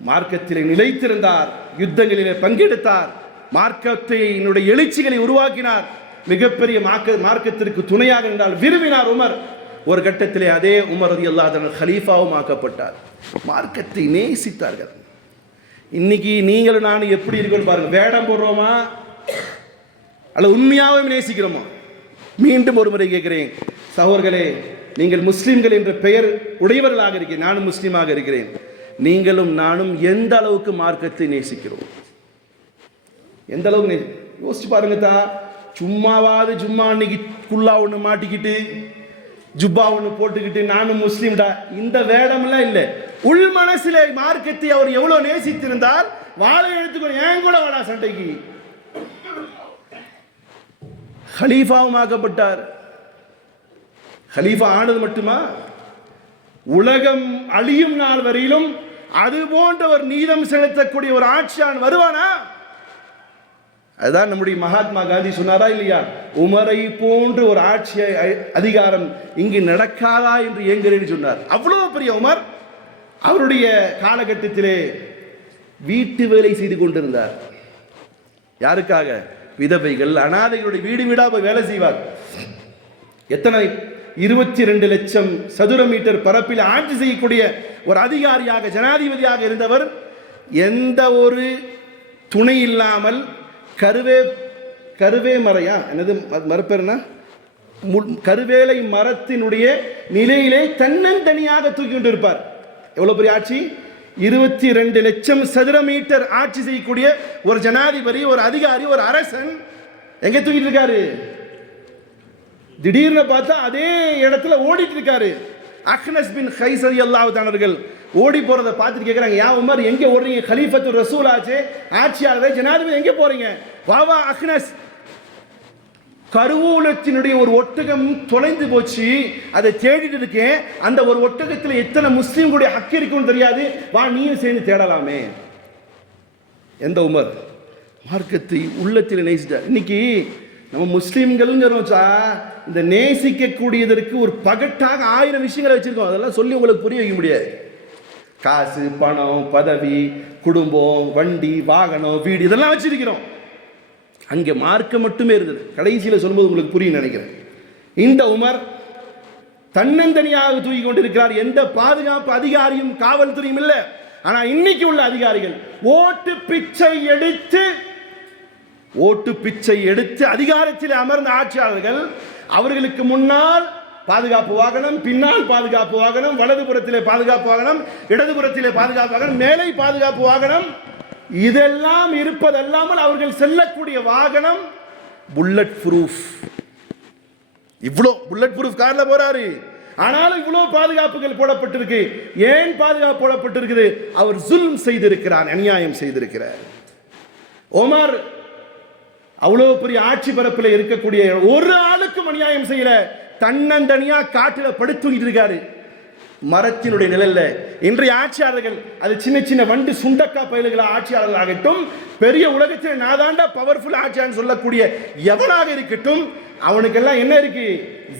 மார்க்கத்திலே நிலைத்திருந்தார், யுத்தங்களிலே பங்கெடுத்தார், மார்க்கத்தினுடைய எழுச்சிகளை உருவாக்கினார், மிகப்பெரிய மார்க்கத்திற்கு துணையாக நின்றால் விரும்பினார் உமர். ஒரு கட்டத்திலே அதே உமர் ரலியல்லாஹு அன்ஹு ஹலீஃபாவும் ஆக்கப்பட்டார். மார்க்கத்தை நேசித்தார்கள். இன்னைக்கு நீங்களும் நானும் எப்படி இருக்கோம் பாருங்க. வேடம் போடுறோமா அல்ல உண்மையாகவே நேசிக்கிறோமா? மீண்டும் ஒரு முறை கேட்கிறேன் சகோதரர்களே, நீங்கள் முஸ்லிம்கள் என்ற பெயர் உடையவர்களாக இருக்கிறேன், நானும் முஸ்லீமாக இருக்கிறேன். நீங்களும் நானும் எந்த அளவுக்கு மார்க்கத்தை நேசிக்கிறோம்? எந்த அளவுக்கு யோசிச்சு பாருங்க தான். சும்மாவாது சும்மா அன்னைக்கு குல்லா ஒன்று மாட்டிக்கிட்டு ஜுப்பா ஒன்று போட்டுக்கிட்டு நானும் முஸ்லீம்டா, இந்த வேடமெல்லாம் இல்லை. உள் மனசில மார்க்கத்தை அவர் எவ்வளவு நேசித்திருந்தால் வாழை எடுத்துக்கொண்டு ஏன் கூட வாடா சண்டைக்கு. ஹலீஃபாவும் ஆக்கப்பட்டார். ஹலீஃபா ஆனது மட்டுமா, உலகம் அழியும் நாள் வரையிலும் அது போன்ற ஒரு நீதம் செலுத்தக்கூடிய ஒரு ஆட்சியான் வருவானா? அதுதான் நம்முடைய மகாத்மா காந்தி சொன்னாரா இல்லையா? உமரை போன்ற ஒரு ஆட்சி அதிகாரம் இங்கு நடக்காதா என்று ஏங்குகிறேன்னு சொன்னார். அவ்வளவு பெரிய உமர் அவருடைய காலகட்டத்திலே வீட்டு வேலை செய்து கொண்டிருந்தார். யாருக்காக? விதவைகள், அனாதைகளுடைய வீடு வீடா போய் வேலை செய்வார். எத்தனை 22 லட்சம் சதுர மீட்டர் பரப்பில் ஆட்சி செய்யக்கூடிய ஒரு அதிகாரியாக, ஜனாதிபதியாக இருந்தவர் எந்த ஒரு துணை இல்லாமல் கருவே மரையா என்னது மரப்பேருனா கருவேலை மரத்தினுடைய நிலையிலே தன்னந்தனியாக தூக்கி கொண்டு இருப்பார். எவ்வளவு பெரிய ஆட்சி! 22 லட்சம் சதுர மீட்டர் ஆட்சி செய்யக்கூடிய ஒரு ஜனாதிபதி, ஒரு அதிகாரி, ஒரு அரசன் எங்க தூக்கிட்டு இருக்காரு? திடீர்னு பார்த்தா அதே இடத்துல ஓடிட்டு இருக்காரு. அக்னஸ் பின் கைஸ் ரலியல்லாஹு தஆலா அவர்கள் ஓடி போறதை பார்த்துட்டு கேட்குறாங்க, யா உமர் எங்கே ஓடுறீங்க? கலீஃபத்து ரசூல் ஆச்சு, ஆட்சியாளரே, ஜனாதிபதி, எங்கே போறீங்க? வாவா அக்னஸ், கருவூலத்தினுடைய ஒரு ஒட்டகம் தொலைந்து போச்சு, அதை தேடிட்டு இருக்கேன். அந்த ஒரு ஒட்டகத்தில் எத்தனை முஸ்லீம்களுடைய ஹக்கு இருக்குன்னு தெரியாது, வா நீயும் சேர்ந்து தேடலாமே. எந்த உமர் மார்க்கத்தை உள்ளத்தில் நேசிட்டார். இன்னைக்கு நம்ம முஸ்லீம்களும் இந்த நேசிக்கக்கூடியதற்கு ஒரு பகட்டாக 1000 விஷயங்களை வச்சிருக்கோம். அதெல்லாம் சொல்லி உங்களுக்கு புரிய வைக்க முடியாது. காசு, பணம், பதவி, குடும்பம், வண்டி, வாகனம், வீடு இதெல்லாம் வச்சிருக்கிறோம். அங்கே மார்க்கம் மட்டுமே இருந்தது. கடைசியில் சொல்லும்போது உங்களுக்கு புரியும் நினைக்கிறேன். இந்த உமர் தன்னந்தனியாக தூக்கி கொண்டிருக்கிறார். எந்த பாதுகாப்பு அதிகாரியும் காவல்துறையும் இல்லை. ஆனால் இன்னைக்கு உள்ள அதிகாரிகள் ஓட்டு பிச்சை எடுத்து அதிகாரத்தில் அமர்ந்த ஆட்சியாளர்கள், அவர்களுக்கு முன்னால் பாதுகாப்பு வாகனம், பின்னால் பாதுகாப்பு வாகனம், வலதுபுறத்திலே பாதுகாப்பு வாகனம், இடதுபுறத்திலே பாதுகாப்பு வாகனம், மேலே பாதுகாப்பு வாகனம், இதெல்லாம் இருப்பதல்லாமல் அவர்கள் செல்லக்கூடிய வாகனம் புல்லட் ப்ரூஃப். இவ்வளோ புல்லட் ப்ரூஃப் கார்ல போறாரு. ஆனாலும் இவ்வளவு பாதுகாப்புகள் போடப்பட்டிருக்கு. ஏன் பாதுகாப்பு போடப்பட்டிருக்குது? அவர் ஜுல்ம் செய்திருக்கிறார், அநியாயம் செய்திருக்கிறார். உமர் அவ்வளவு பெரிய ஆட்சி பரப்பில் இருக்கக்கூடிய ஒரு ஆளுக்கும் அநியாயம் செய்யல. தன்னந்தனியா காட்டில படுத்துக்கிட்டு இருக்காரு மரத்தினுடைய நிழல்ல. இன்றைய ஆட்சியாளர்கள், அது சின்ன சின்ன வண்டு சுண்டக்கா பயல்கள ஆட்சியாளர்கள் ஆகட்டும், பெரிய உலகத்தில் நாதாண்டா பவர்ஃபுல் ஆட்சியாளர் சொல்லக்கூடிய எவனாக இருக்கட்டும், அவனுக்கெல்லாம் என்ன இருக்கு?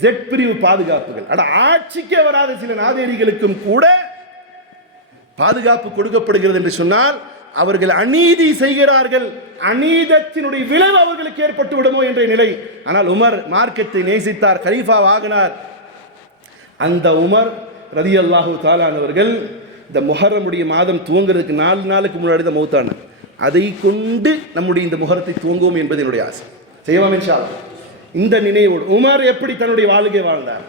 ஜெட் பிரிவு பாதுகாப்புகள். அட ஆட்சிக்கே வராத சில நாதேரிகளுக்கும் கூட பாதுகாப்பு கொடுக்கப்படுகிறது என்று சொன்னால் அவர்கள் அநீதி செய்கிறார்கள், அநீதத்தினுடைய விளைவு அவர்களுக்கு ஏற்பட்டு விடுமோ என்ற நிலை. ஆனால் உமர் மார்க்கத்தை நேசித்தார், கலீஃபா ஆகினார். அந்த உமர் ரலியல்லாஹு தஆலா அவர்கள் இந்த முஹர்ரமுடைய மாதம் துவங்குறதுக்கு 4 நாளுக்கு முன்னாடி தான் மௌத்தான. அதை கொண்டு நம்முடைய இந்த முஹர்ரத்தை துவங்குவோம் என்பது என்னுடைய ஆசை. செய்வோம் இன்ஷா அல்லாஹ். இந்த நினைவோடு உமர் எப்படி தன்னுடைய வாழ்க்கை வாழ்ந்தார்,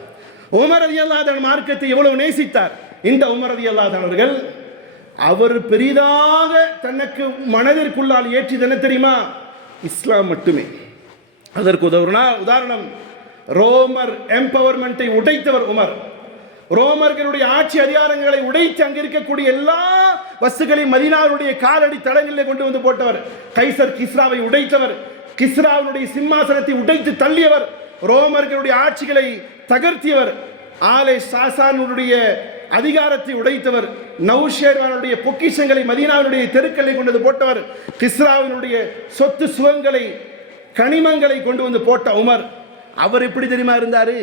உமர் ரலியல்லாஹு தஆலா மார்க்கத்தை எவ்வளவு நேசித்தார். இந்த உமர் ரலியல்லாஹு தஆலா அவர்கள் அவர் பெரிதாக தனக்கு மனதிற்குள்ளால் ஏற்றியது என்ன தெரியுமா? இஸ்லாம் மட்டுமே. அதற்கு உதாரணம் ரோமர் எம்பவர்மெண்ட்டை உடைத்தவர் உமர். ரோமர்களுடைய ஆட்சி அதிகாரங்களை உடைத்து அங்க இருக்கக்கூடிய எல்லா வஸ்துகளையும் மதீனாவுடைய காலடி தடங்களிலே கொண்டு வந்து போட்டவர். கைசர் கிஸ்ராவை உடைத்தவர், கிஸ்ராவுடைய சிம்மாசனத்தை உடைத்து தள்ளியவர், ரோமர்களுடைய ஆட்சிகளை தகர்த்தியவர், ஆலே சாசானுடைய அதிகாரத்தை உடைத்தவர், நௌஷேர்வானுடைய பொக்கிஷங்களை மதீனாவுடைய தெருக்களை கொண்டு வந்து போட்டவர், கிஸ்ராவினுடைய சொத்து சுகங்களை கனிமங்களை கொண்டு வந்து போட்ட உமர். அவர் எப்படி தெரியுமா இருந்தாரு?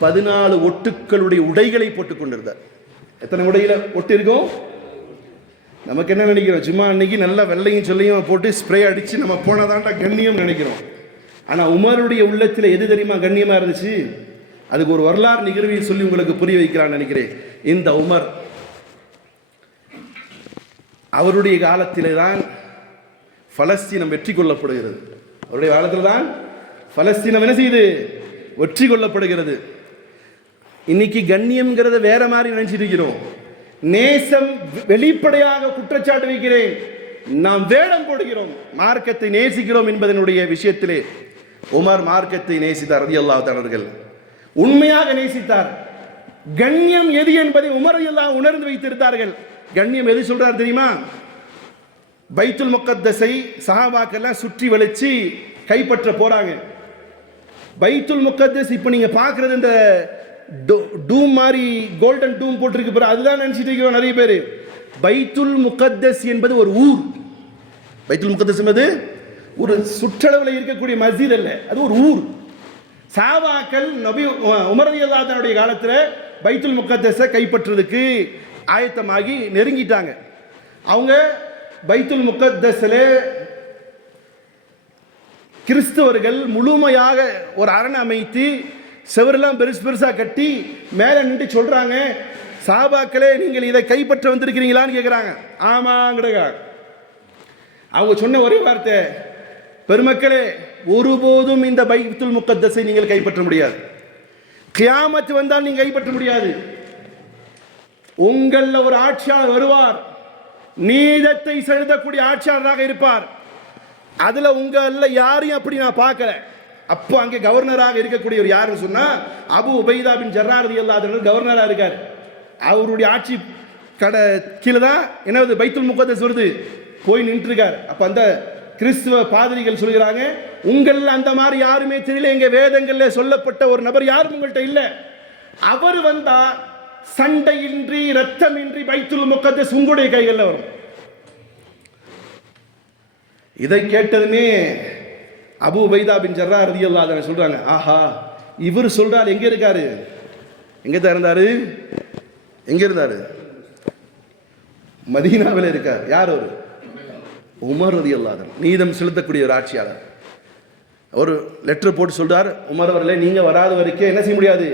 14 ஒட்டுக்களுடைய உடைகளை போட்டுக் கொண்டிருந்தார். எத்தனை உடையில ஒட்டு இருக்கும்? நமக்கு என்ன நினைக்கிறோம்? சும்மா அன்னைக்கு நல்லா வெள்ளையும் சொல்லையும் போட்டு ஸ்ப்ரே அடிச்சு நம்ம போனதாண்டா கண்ணியம் நினைக்கிறோம். ஆனா உமருடைய உள்ளத்தில் எது தெரியுமா கண்ணியமா இருந்துச்சு? அதுக்கு ஒரு வரலாறு நிகழ்வை சொல்லி உங்களுக்கு புரிய வைக்கிறான்னு நினைக்கிறேன். இந்த உமர் அவருடைய காலத்திலே தான் பலஸ்தீனம் வெற்றி கொள்ளப்படுகிறது. அவருடைய காலத்தில் தான் பலஸ்தீனம் என்ன செய்யுது? வெற்றி கொள்ளப்படுகிறது. இன்னைக்கு கண்ணியம்ங்கிறத வேற மாதிரி நினைச்சிட்டு இருக்கிறோம். நேசம் வெளிப்படையாக குற்றச்சாட்டு வைக்கிறேன், நாம் வேடம் போடுகிறோம், மார்க்கத்தை நேசிக்கிறோம் என்பதனுடைய விஷயத்திலே உமர் மார்க்கத்தை நேசித்தார். ரலியல்லாஹு தஆலா அவர்கள் உண்மையாக நேசித்தார். கண்ணியம் எது என்பதை உமர் ரலியல்லாஹு உணர்ந்து வைத்திருந்தார்கள். கண்ணியம் எது சொல்றார் தெரியுமா? பைத்துல் முகத்தஸை சஹாபாக்கெல்லாம் சுற்றி வளைச்சு கைப்பற்ற போறாங்க. பைத்துல் முகத்தஸ் இப்ப நீங்க பாக்குறது இந்த டூம் மாதிரி கோல்டன் டூம் போட்டிருக்கு பாரு, அதுதான் நினைச்சிட்டு இருக்கிறோம் நிறைய பேர். பைத்துல் முகத்தஸ் என்பது ஒரு ஊர். பைத்துல் முகத்தஸ் என்பது ஒரு சுற்றளவில் இருக்கக்கூடிய மஸ்ஜித் அல்ல, அது ஒரு ஊர். சஹாபாக்கள் நபி உமர் ரலியல்லாஹு அன்ஹுடைய காலத்துல பைத்துல் முகத்தஸை கைப்பற்றுறதுக்கு ஆயத்தமாகி நெருங்கிட்டாங்க. அவங்க பைத்துல் முகத்தஸிலே கிறிஸ்தவர்கள் முழுமையாக ஒரு அரணை அமைத்து செவரெல்லாம் பெருசா கட்டி மேலே நின்று சொல்றாங்க, சஹாபாக்களே நீங்கள் இதை கைப்பற்ற வந்திருக்கிறீங்களான்னு கேட்குறாங்க. ஆமாங்கிறாங்க. அவங்க சொன்ன ஒரே வார்த்தை, பெருமக்களே ஒருபோதும் இந்த பைத்துல் முகத்தஸை நீங்கள் கைப்பற்ற முடியாது. கியாமத் வந்தால் நீங்கள் கைப்பற்ற முடியாது. உங்கள ஒரு ஆட்சியாளர் வருவார், நீதத்தை செலுத்தக்கூடிய ஆட்சியாளராக இருப்பார். அதுல உங்கள யாரையும் அப்படி நான் பார்க்கல. அப்போ அங்கே கவர்னராக இருக்கக்கூடிய ஒரு யாருன்னு சொன்னா அபு உபைதா பின் ஜர்ரா ரலியல்லாஹு அன்ஹு கவர்னராக இருக்கார். அவருடைய ஆட்சி கீழே தான் என்னது பைத்துல் முகத்தஸ் வருது, போய் நின்று இருக்கார். அப்ப அந்த கிறிஸ்துவ பாதிரிகள் சொல்கிறாங்க, உங்கள அந்த மாதிரி யாருமே தெரியல, எங்க வேதங்கள்ல சொல்லப்பட்ட ஒரு நபர் யாரும் உங்கள்கிட்ட இல்ல. அவர் வந்தா சண்டையின்றி ரத்தமின்றி பைத்துல் முகத்தஸ் உங்களுடைய கைகளில் வரும். இதை கேட்டதுமே அபு உபைதா பின் ஜர்ரா ரலியல்லாஹு அன்ஹு சொல்றாங்க, ஆஹா இவர் சொல்றாரு, எங்க இருக்காரு? எங்க தான் இருந்தாரு? எங்க இருந்தாரு? மதீனாவில் இருக்கார். யார்? ஒரு உமர் ரலியல்லாஹு அன்ஹு, நீதம் செலுத்தக்கூடிய ஒரு ஆட்சியாளர். ஒரு லெட்டர் போட்டு சொல்றார், உமர் அவர்களே நீங்க வராத வரைக்கும் என்ன செய்ய முடியாது,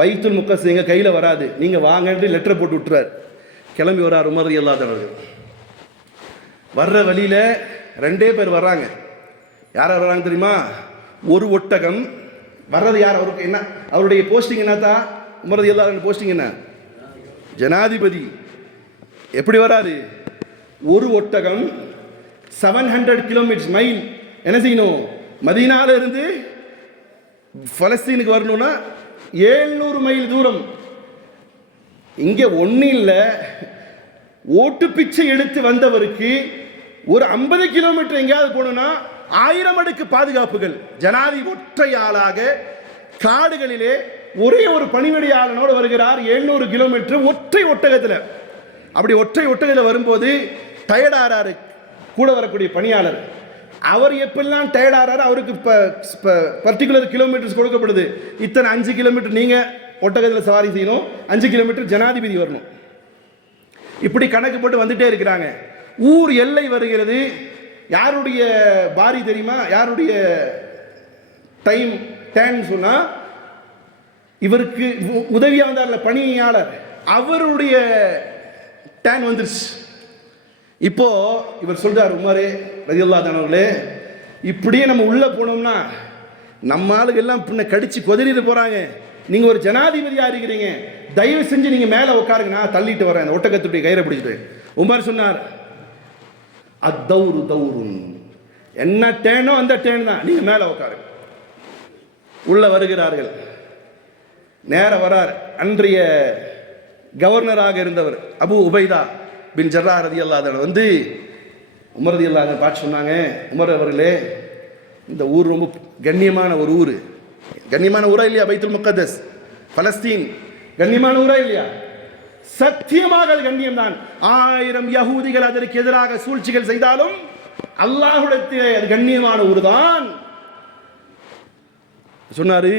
பைத்துல் முகத்தஸ் எங்க கையில வராது, நீங்க வாங்கன்னு லெட்டர் போட்டு விட்டுறார். கிளம்பி வர்றார் உமர் ரலியல்லாஹு அன்ஹு. வர்ற வழியில 2 பேர் வர்றாங்க. யார் வர்றாங்க தெரியுமா? ஒரு ஒட்டகம். வர்றது யார்? அவருக்கு என்ன, அவருடைய போஸ்டிங் என்னத்தா? உமர் ரலியல்லாஹு அன்ஹு போஸ்டிங் என்ன? ஜனாதிபதி. எப்படி வராரு? ஒரு ஒட்டகம் 700 கிலோமீட்டர் மைல் என்ன செய்யணும், மதீனால இருந்து பலஸ்தீனுக்கு வரணும்னா 700 மைல் தூரம். இங்க ஒன்னும் இல்லை, ஓட்டு பிச்சை எடுத்து வந்தவருக்கு ஒரு 50 கிலோமீட்டர் எங்கேயாவது போகணும்னா 1000 அடுக்கு பாதுகாப்புகள். ஜனாதிபதி ஒற்றையாளாக காடுகளிலே ஒரே ஒரு பணிவிடையாளனோடு வருகிறார். 700 கிலோமீட்டர் ஒற்றை ஒட்டகத்தில். அப்படி ஒற்றை ஒட்டகத்தில் வரும்போது டயர்டாராரு கூட வரக்கூடிய பணியாளர். அவர் எப்பெல்லாம் டயர்டாராரு, அவருக்கு பர்டிகுலர் கிலோமீட்டர்ஸ் கொடுக்கப்படுது. இத்தனை 5 கிலோமீட்டர் நீங்க ஒட்டகத்தில் சவாரி செய்யணும், 5 கிலோமீட்டர் ஜனாதிபதி வரணும். இப்படி கணக்கு போட்டு வந்துட்டே இருக்கிறாங்க. ஊர் எல்லை வருகிறது. யாருடைய பாரி தெரியுமா? யாருடைய டைம் டேன் சொன்னா, இவருக்கு உதவியா வந்தார்ல பணியாளர், அவருடைய டேன் வந்துருச்சு. இப்போ இவர் சொல்றார், உமரே ரலியல்லாஹு அன்ஹு அவர்களே, இப்படியே நம்ம உள்ள போனோம்னா நம்ம ஆளுங்க எல்லாம் பின்ன கடிச்சு கொதறிட்டு போறாங்க. நீங்க ஒரு ஜனாதிபதியா இருக்கிறீங்க, தயவு செஞ்சு நீங்க மேல உட்காருங்க, நான் தள்ளிட்டு வரேன். அந்த ஒட்டகத்துடைய கயிறை பிடிச்சிட்டு உமர் சொன்னார், அத்தௌரு தௌருன், என்ன டேனோ அந்த டேன் தான், நீங்க மேல உட்காருங்க. உள்ள வருகிறார்கள். நேர வரார். அன்றைய கவர்னராக இருந்தவர் அபு உபைதா பின் ஜர்ரா ரலியல்லாஹு அன்ஹு வந்து உமர் ரலியல்லாஹு அன்ஹு பார்த்து சொன்னாங்க, உமர் அவர்களே, இந்த ஊர் ரொம்ப கண்ணியமான ஒரு ஊர். கண்ணியமான ஊரா இல்லையா? பைத்துல் முகத்தஸ் பலஸ்தீன் கண்ணியமான ஊரா இல்லையா? சத்தியமாக அது கண்ணியம் தான். 1000 யகூதிகள் அதற்கு எதிராக சூழ்ச்சிகள் செய்தாலும் அல்லாஹ்விடத்திலே அது கண்ணியமான ஊர் தான் சொன்னாரு.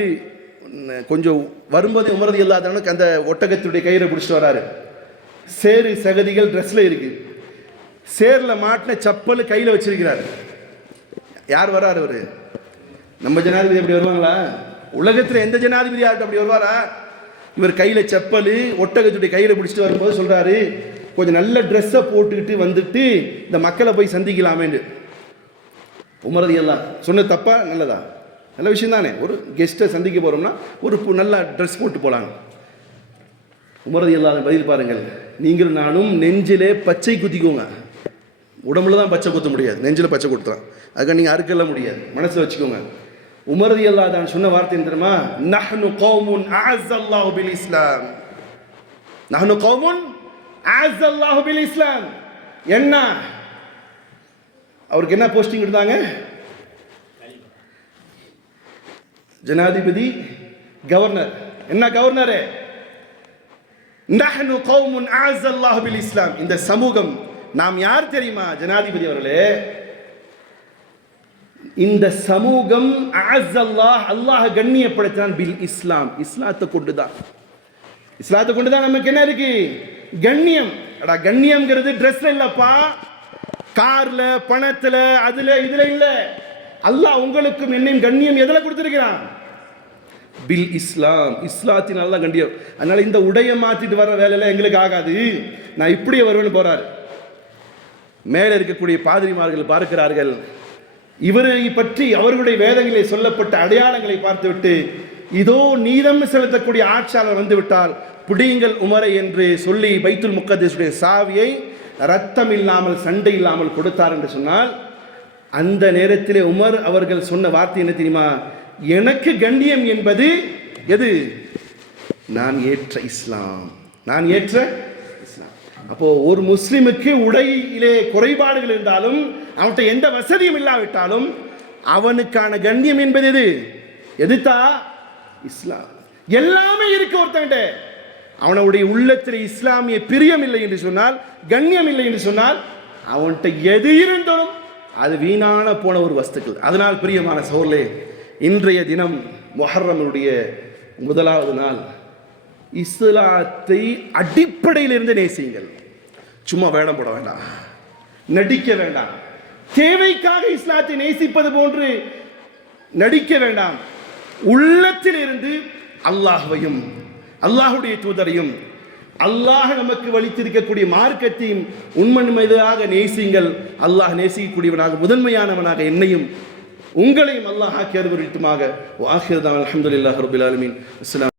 கொஞ்சம் வரும்போது உமர் ரலியல்லாஹு அன்ஹு அந்த ஒட்டகத்துடைய கயிறை பிடிச்சிட்டு வராரு. சேரு சகதிகள் ட்ரெஸ்ல இருக்கு. சேர்ல மாட்டின சப்பல் கையில் வச்சிருக்கிறார். யார் வராரு? அவரு நம்ம ஜனாதிபதி அப்படி வருவாங்களா? உலகத்தில் எந்த ஜனாதிபதி ஆகட்டும் அப்படி வருவாரா? இவர் கையில் செப்பல் ஒட்டகத்துடைய கையில் பிடிச்சிட்டு வரும்போது சொல்றாரு, கொஞ்சம் நல்ல ட்ரெஸ்ஸை போட்டுக்கிட்டு வந்துட்டு இந்த மக்களை போய் சந்திக்கலாமேன்னு. உமர் ரலியல்லாஹு சொன்ன தப்பா நல்லதா? நல்ல விஷயம் தானே. ஒரு கெஸ்ட்டை சந்திக்க போகிறோம்னா ஒரு நல்ல ட்ரெஸ் போட்டு போகலாங்க. உமர் ரலியல்லாஹு பதில் பாருங்கள், நீங்கள் நானும் நெஞ்சிலே பச்சை குத்திக்கோங்க. உடம்புல தான் பச்சை குத்த முடியாது, நெஞ்சில் பச்சை குத்துறான். அதுக்கு நீங்கள் அறுக்கெல்லாம் முடியாது, மனசில் வச்சுக்கோங்க. உமர் ரலியல்லாஹு அன்ஹு சொன்ன வார்த்தை என்ன தெரியுமா? நஹ்னு கௌமுன் அஅஸல்லாஹு பில் இஸ்லாம். நஹ்னு கௌமுன் அஅஸல்லாஹு பில் இஸ்லாம். என்ன அவருக்கு என்ன போஸ்டிங் இருந்தாங்க? ஜனாதிபதி, கவர்னர். என்ன கவர்னரே? நஹ்னு கௌமுன் அஅஸல்லாஹு பில் இஸ்லாம். இந்த சமூகம் நாம் யார் தெரியுமா ஜனாதிபதி அவர்களே? இந்த சமூகம் அஅஸல்லாஹ், அல்லாஹ் கண்ணியப்படுத்தினான் பில் இஸ்லாம், இஸ்லாத்தை கொண்டுதான். இஸ்லாத்தை கொண்டுதான் நமக்கு என்ன இருக்கு? கண்ணியம். அடா கண்ணியம்ங்கிறது ட்ரெஸ்ல இல்லப்பா, கார்ல, பணத்துல, அதுல இதுல இல்ல. அல்லாஹ் உங்களுக்கும் என்னையும் கண்ணியம் எதுல கொடுத்திருக்கிறான்? பில் இஸ்லாம், இஸ்லாத்தினால தான் கண்ணியம். அதனால இந்த உடைய மாத்திட்டு வர வேலையில எங்களுக்கு ஆகாது, நான் இப்படியே வருவேன்னு போறாரு. மேலே இருக்கக்கூடிய பாதிரிமார்கள் பார்க்கிறார்கள், இவரை பற்றி அவர்களுடைய வேதங்களில் சொல்லப்பட்ட அடையாளங்களை பார்த்துவிட்டு, இதோ நீதம் செலுத்தக்கூடிய ஆட்சியாளர் வந்து விட்டால் பிடியுங்கள் உமரை என்று சொல்லி பைத்துல் முகத்தஸுடைய சாவியை ரத்தம் இல்லாமல் சண்டை இல்லாமல் கொடுத்தார் என்று சொன்னால், அந்த நேரத்திலே உமர் அவர்கள் சொன்ன வார்த்தை என்ன தெரியுமா? எனக்கு கண்ணியம் என்பது எது? நான் ஏற்ற இஸ்லாம், நான் ஏற்ற இஸ்லாம். அப்போ ஒரு முஸ்லிமுக்கு உடையிலே குறைபாடுகள் இருந்தாலும், அவன்கிட்ட எந்த வசதியும் இல்லாவிட்டாலும், அவனுக்கான கண்ணியம் என்பது எது? எதுத்தா? இஸ்லாம். எல்லாமே இருக்கு ஒருத்தன்ட்ட, அவனுடைய உள்ளத்தில் இஸ்லாமிய பிரியம் இல்லை என்று சொன்னால், கண்ணியம் இல்லை என்று சொன்னால், அவன்கிட்ட எது இருந்தாலும் அது வீணான போன ஒரு வஸ்துக்கள். அதனால் பிரியமான சகோதரர்களே, இன்றைய தினம் முஹர்ரமுடைய முதலாவது நாள். இஸ்லாத்தை அடிப்படையிலிருந்து நேசியுங்கள். சும்மா வேடம் போட வேண்டாம், நடிக்க வேண்டாம். தேவைக்காக இஸ்லாத்தை நேசிப்பது போன்று நடிக்க வேண்டாம். உள்ளத்தில் இருந்து அல்லாஹ்வையும் அல்லாஹுடைய தூதரையும் அல்லாஹ் நமக்கு வலித்திருக்கக்கூடிய மார்க்கத்தையும் உண்மையாக நேசியுங்கள். அல்லாஹ் நேசிக்கக்கூடியவனாக முதன்மையானவனாக என்னையும் உங்களையும் அல்லாஹ் ஆக்கி அருள்வருட்டுமாக. வாஹிர் தான் அல்ஹம்துலில்லாஹி ரப்பில் ஆலமீன். அஸ்ஸலாம்.